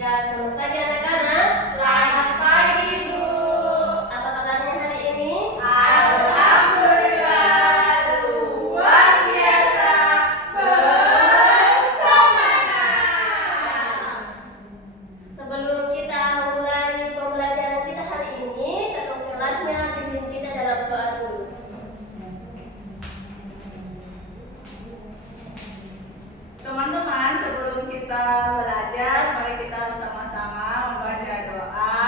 Ya, selamat pagi anak-anak. Selamat pagi, Bu. Apa kabarnya hari ini? Alhamdulillah, luar biasa bersemangat. Sebelum kita memulai pembelajaran kita hari ini, ketua kelasnya bimbing kita dalam doa dulu. Teman-teman, sebelum kita belajar, mari kita bersama-sama membaca doa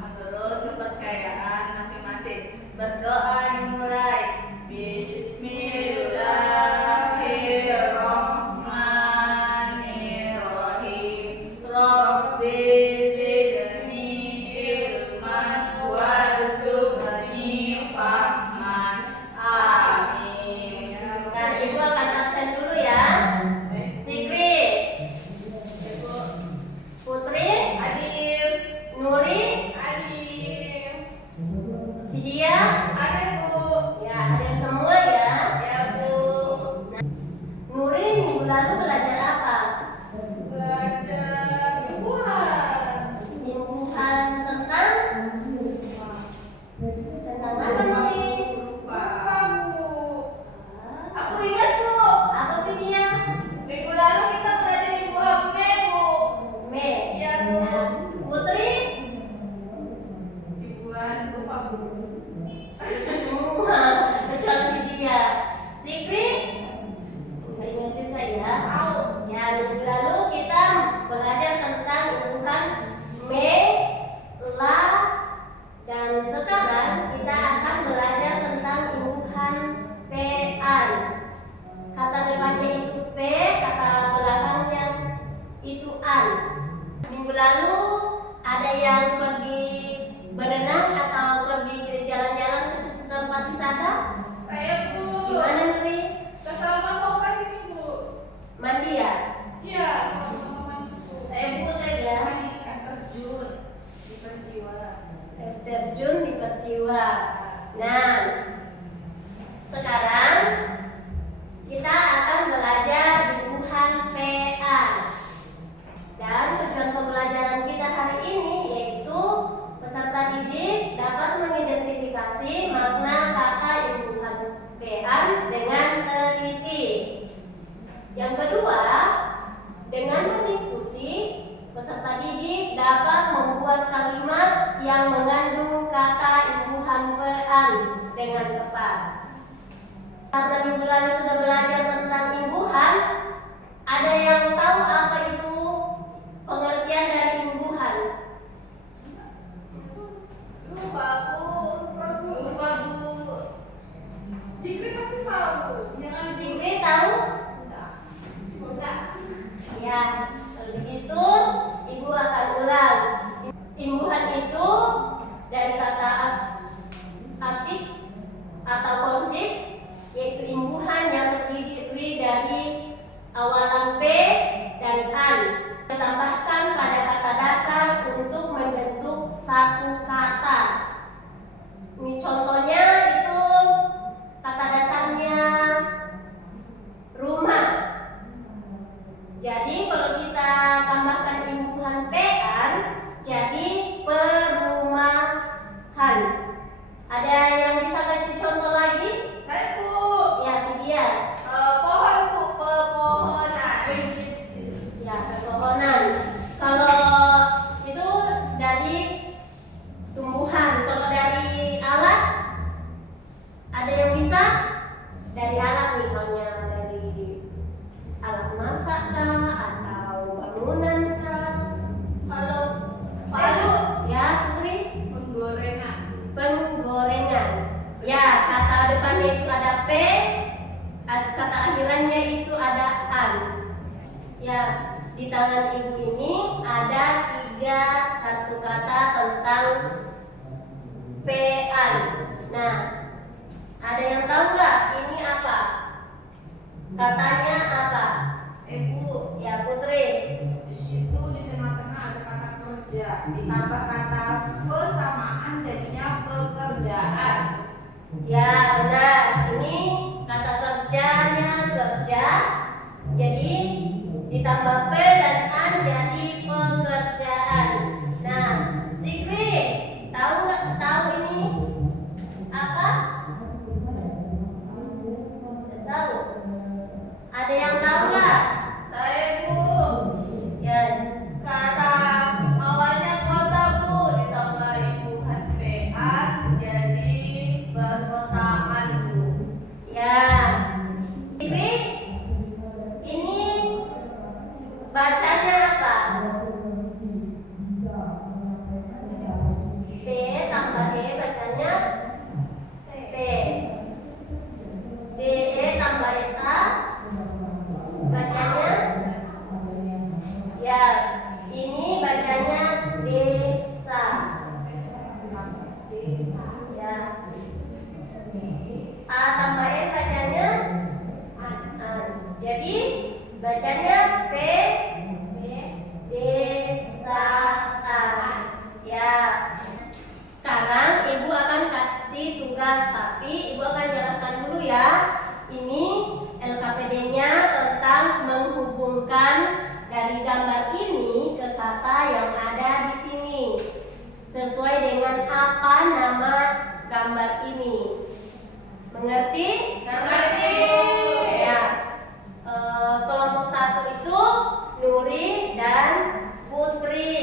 menurut kepercayaan masing-masing. Berdoa dimulai. Bismillahirrahmanirrahim. Rabbi zidni ilman warzuqni fahman. Amin. Nah, Ibu akan absen dulu ya. Sigri, Putri, Hadir. Nuri, Hadir. Vidya. Hadir, Bu. Ya, hadir semua ya. Ya, Bu. Nuri minggu lalu belajar apa? Belajar mingguan. Mingguan tentang apa Nuri? Lupa, Bu. Aku ingat, Bu. Apa Vidya? Minggu lalu kita belajar mingguan Mei, Bu. Mei. Iya, Bu. Putri? Mingguan lupa, Bu. Semua kecuali Vidya. Sigri? Nggak ingat juga ya. Tahu. Ya, minggu lalu kita belajar tentang imbuhan me, la, dan sekarang kita akan belajar tentang imbuhan pean. Kata depannya itu p, kata belakangnya itu an. Minggu lalu ada yang pergi berenang atau pergi ke jalan-jalan ke tempat wisata? Saya, Bu. Gimana Nuri? Ke Salma Sopres itu, Bu. Mandi ya? Iya, sama-sama, Bu. Saya Ya. mandi air terjun di Perjiwa. Air terjun di Perciwa. Nah, sekarang kita akan belajar imbuhan pean. Dan tujuan pembelajaran kita hari ini yaitu peserta didik dapat mengidentifikasi makna kata imbuhan pean dengan teliti. Yang kedua, dengan berdiskusi, peserta didik dapat membuat kalimat yang mengandung kata imbuhan pean dengan tepat. Karena minggu lalu sudah belajar tentang imbuhan, ada yang tahu apa itu pengertian dari imbuhan? Lupa, Bu. Lupa, Bu. Dikri pasti tahu. Jangan Sigri tahu? Enggak. Enggak. Ya, kalau begitu Ibu akan ulang. Imbuhan itu dari kata afiks atau konfiks, yaitu imbuhan yang terdiri dari awalan p dan an, ditambahkan pada kata dasar untuk membentuk satu kata. Ini contohnya itu kata dasarnya rumah. Jadi kalau kita tambahkan imbuhan pean, jadi perumahan. Ada yang bisa kasih contoh lagi? Saya, Bu. Ya, Vidya. Pohon, Bu. Pepohonan. Ya, pepohonan. Kalau itu dari tumbuhan. Kalau dari alat, ada yang bisa? Dari alat misalnya dari alat masak kah atau bangunan kah? Halo. Palu. Ya, Putri? Penggorengan. Penggorengan. Ya, kata depannya itu ada p, kata akhirannya itu ada an. Ya, di tangan ibu ini ada 3 kartu kata tentang pean. Nah, ada yang tahu nggak ini apa? Katanya apa? Bu. Ya, Putri. Di situ di tengah-tengah ada kata kerja, ditambah kata persamaan jadinya pekerjaan. Ya, benar. Ini kata kerjanya kerja. Jadi ditambah p dan an jadi pekerjaan. kata yang ada di sini sesuai dengan apa nama gambar ini. Mengerti? Mengerti. Ya. Kelompok 1 itu Nuri dan Putri.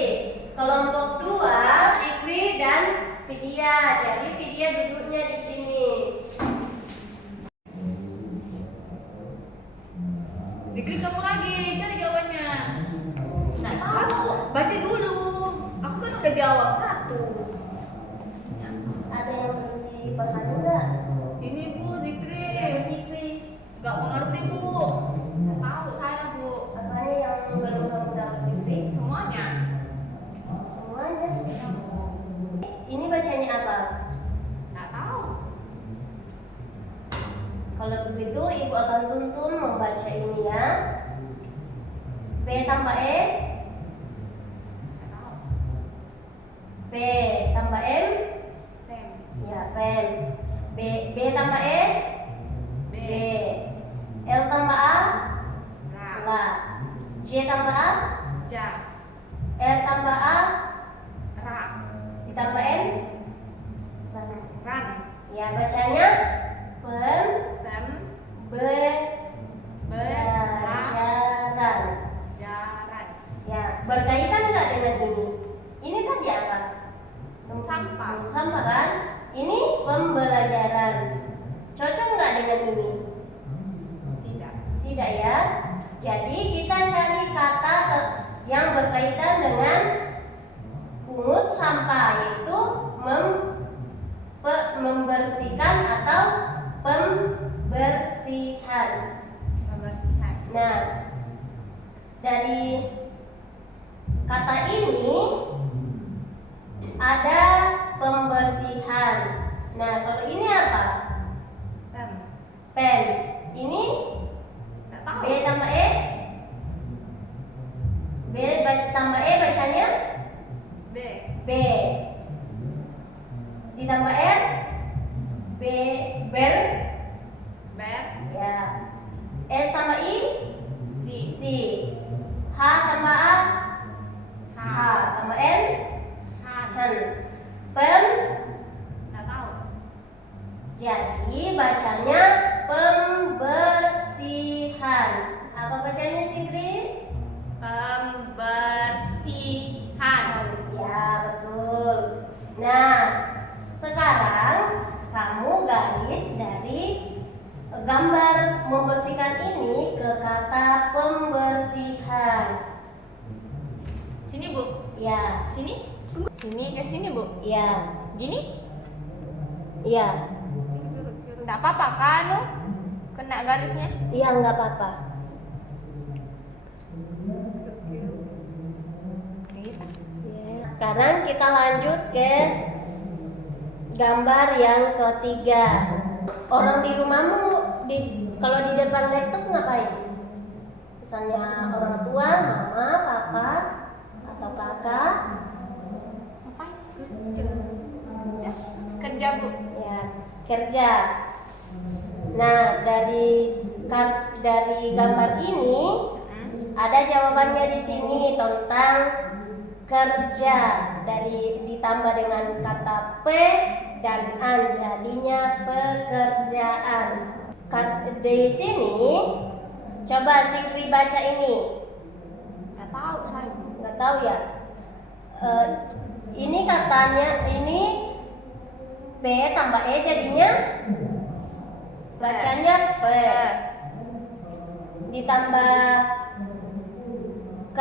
Kelompok 2 Zikri dan Vidya. Jadi Vidya duduknya di sini. Zikri kamu lagi, cari jawabannya. Nggak tahu. Baca dulu. Aku kan udah jawab 1. Ada yang berhenti berhati nggak? Ini Bu Zikri. Zikri. Nggak mengerti Bu. Nggak tahu saya Bu. Apanya yang belum kamu dapat Zikri? Semuanya. Semuanya. Ya Bu. Ini bacanya apa? Nggak tahu. Kalau begitu ibu akan tuntun membaca ini ya. B tambah E. Nggak tahu. P tambah M. Pen. Ya, pen. B tambah E. B. B. L tambah A. Ra. La. J tambah A. Ja. R tambah A. Ra. Ditambah N. Ran. Ya, bacanya pen. Pen. Belajaran. Jaran. Ya, berkaitan nggak dengan ini? Ini tadi apa? Sampah. Sampah kan? Ini pembelajaran. Cocok nggak dengan ini? Tidak. Tidak ya. Jadi kita cari kata yang berkaitan dengan pungut sampah, yaitu membersihkan atau pembersihan. Pembersihan. Nah, dari kata ini ada pembersihan. Nah, kalau ini apa? Pen. Pen. Ini Nggak tahu. B tambah E. B tambah E bacanya B. B. Ditambah R. B. Ber. Ber. Ya. S tambah I. Si. C. H tambah A. H Ha. tambah N. Han. Han. Pem. Nggak tahu. Jadi bacanya pembersihan. Apa bacanya Zikri? Pembersihan. Ya, betul. Nah, sekarang kamu garis dari gambar membersihkan ini ke kata pembersihan. Sini Bu. Ya, Sini. Sini ke sini Bu. ya, Gini. ya, Nggak apa-apa kan lu? Kena garisnya. iya nggak apa-apa. Gitu. Ya, sekarang kita lanjut ke gambar yang ketiga. Orang di rumahmu kalau di depan laptop ngapain? Misalnya orang tua, mama, papa, atau kakak. Ngapain? Kerja. Kerja Bu. Ya, kerja. Nah, dari gambar ini ada jawabannya di sini tentang kerja. Ditambah dengan kata P dan an, jadinya pekerjaan. Di sini coba Zikri baca ini. Nggak tahu saya Bu. Nggak tahu ya. Ini katanya ini P tambah E jadinya bacanya P. Ditambah K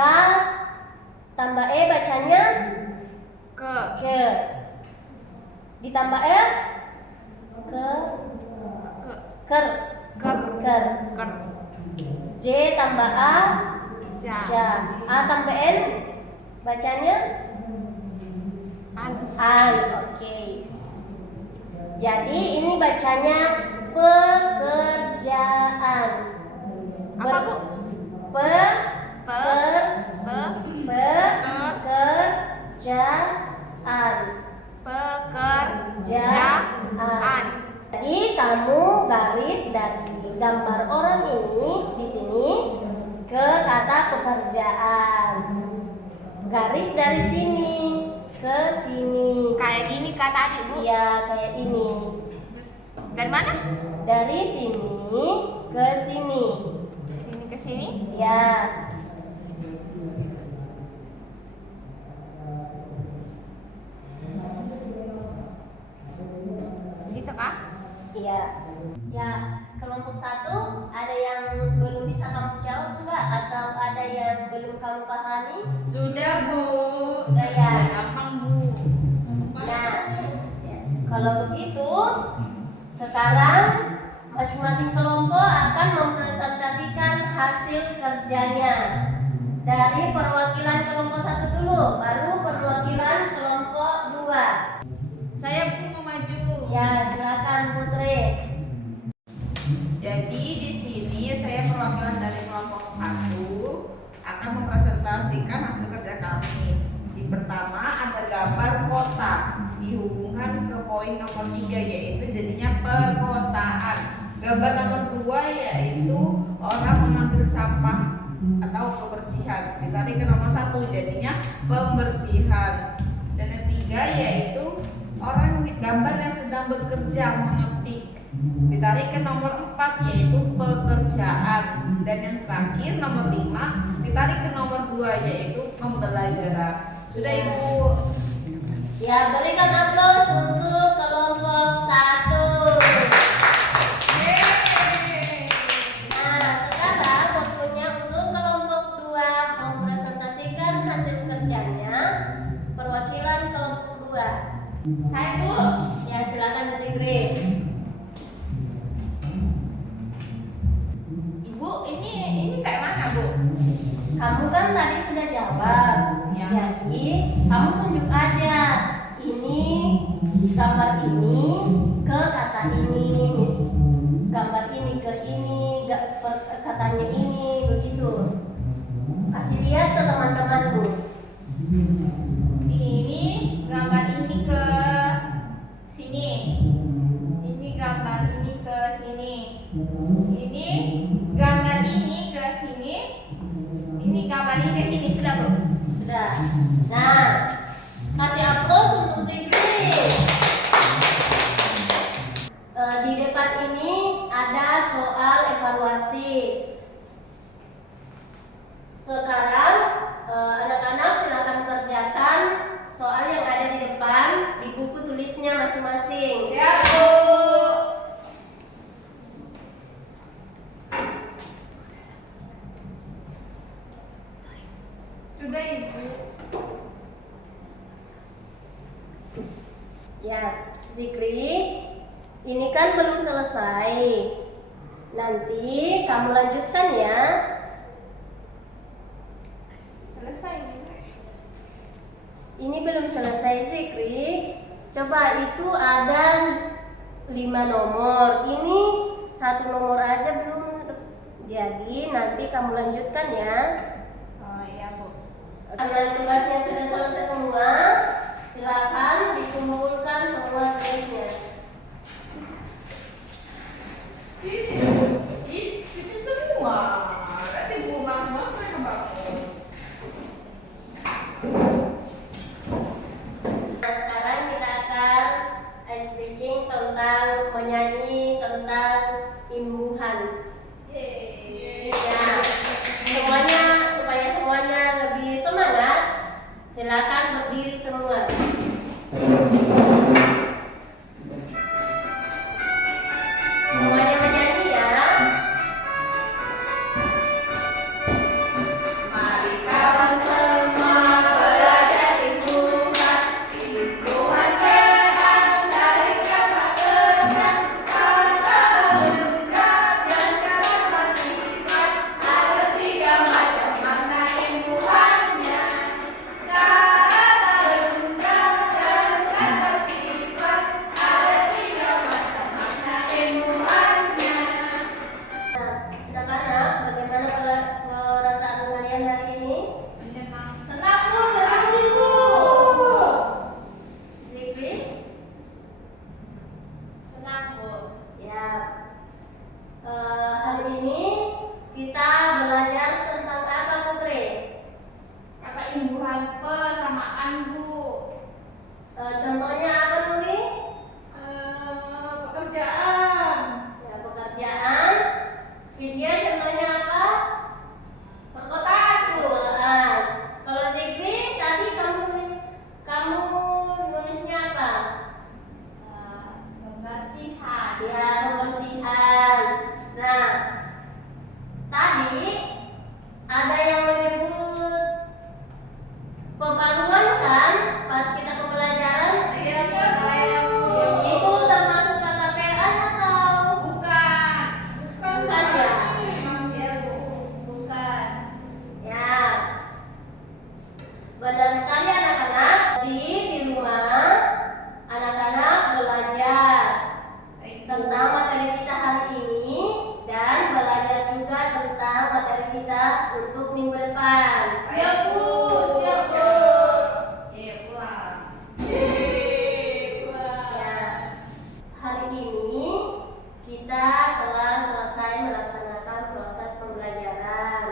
tambah E bacanya Ke. ke. Ditambah E ke ker. Ker. Ker. Ker. J tambah A Ja. ja. A tambah N bacanya An. an. Oke. Jadi ini bacanya pekerjaan. Apa Bu? Pe pekerjaan. Pekerjaan. Jadi kamu garis dari gambar orang ini di sini ke kata pekerjaan. garis dari sini ke sini. Kayak gini kata adik Bu. Iya, kayak ini. Dari mana? Dari sini ke sini. Sini ke sini. Ya. Gitu kah? Iya. Ya, kelompok 1 ada yang belum bisa kamu jawab enggak? Atau ada yang belum kamu pahami? Sudah Bu. Sudah ya. Gampang Bu. Nah, kalau begitu, sekarang masing-masing kelompok akan mempresentasikan hasil kerjanya. Dari perwakilan kelompok 1 dulu, baru perwakilan kelompok 2. Saya Bu mau maju. Ya, silakan Putri. Jadi di sini saya perwakilan dari kelompok 1 akan mempresentasikan hasil kerja kami. Di pertama ada gambar kota dihubungkan ke poin nomor 3 yaitu jadinya perkotaan. Gambar nomor 2 yaitu orang mengambil sampah atau kebersihan. Ditarik ke nomor 1 jadinya pembersihan. Dan yang 3 yaitu orang gambar yang sedang bekerja mengetik. Ditarik ke nomor 4 yaitu pekerjaan. Dan yang terakhir nomor 5 ditarik ke nomor 2 yaitu pembelajaran. Sudah Ibu. Ya, berikan aplaus untuk kelompok 1. Nah, sekarang waktunya untuk kelompok 2 mempresentasikan hasil kerjanya. Perwakilan kelompok 2. Saya Bu. Ya, silakan Bu Sigri. Ibu ini kayak mana Bu? Kamu kan tadi sudah jawab. Ya. Jadi, kamu tunjuk aja ini gambar ini ke kata ini, gambar ini ke ini, katanya ini, begitu. Kasih lihat ke teman-temanmu. Ini gambar ini ke sini. Ini gambar ini ke sini. Ini gambar ini ke sini. Ini gambar ini ke sini. Sudah Bu? Sudah. Nah, kasih aplaus untuk Zikri. Di depan ini ada soal evaluasi. Sekarang anak-anak silakan kerjakan soal yang ada di depan di buku tulisnya masing-masing. Siap Bu. Sudah Ibu. Ya, Zikri, ini kan belum selesai. Nanti kamu lanjutkan ya. Selesai ini. Ini belum selesai Zikri. Coba itu ada 5 nomor. Ini 1 nomor aja belum. Jadi nanti kamu lanjutkan ya. Oh iya Bu. Karena tugasnya sudah selesai semua, silakan dikumpulkan semua tugasnya. Ini semua. Berarti Bu Mas apa yang bangun? Nah, sekarang kita akan ice breaking tentang menyanyi tentang imbuhan. Ya, semuanya supaya semuanya lebih semangat, silakan berdiri semua. Semuanya menyanyi ya. Mari kawan semua belajar imbuhan. Imbuhan sehat dari kata kerja. Kata lengkap dan kata sifat. Ada 3 macam makna imbuhannya. Kata lengkap dan kata sifat. kebersamaan Bu. Contohnya apa Nuri? Pekerjaan. Ya, pekerjaan. Vidya contohnya apa? Perkotaan Bu. Perkotaan. Kalau Zikri tadi kamu nulisnya apa? Kebersihan. Ya, kebersihan. Nah, tadi ada yang menyebut pepaduan kan pas kita pembelajaran? Iya Bu, saya Bu. Itu termasuk kata PA atau Bukan. Bukan ya? Memang dia Bu. bukan? Ya, benar sekali anak-anak. Di rumah anak-anak belajar tentang materi kita hari ini dan belajar juga tentang materi kita untuk minggu depan. Siap Bu, siap Bu. Iya pulang. Ya, hari ini kita telah selesai melaksanakan proses pembelajaran.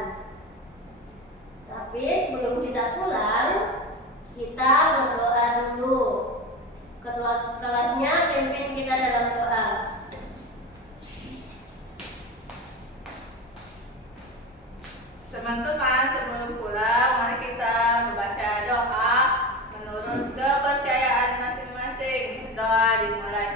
Tapi sebelum kita pulang, kita berdoa dulu. Ketua kelasnya pimpin kita dalam doa. Teman-teman, sebelum pulang, mari kita membaca doa menurut kepercayaan masing-masing. Doa dimulai.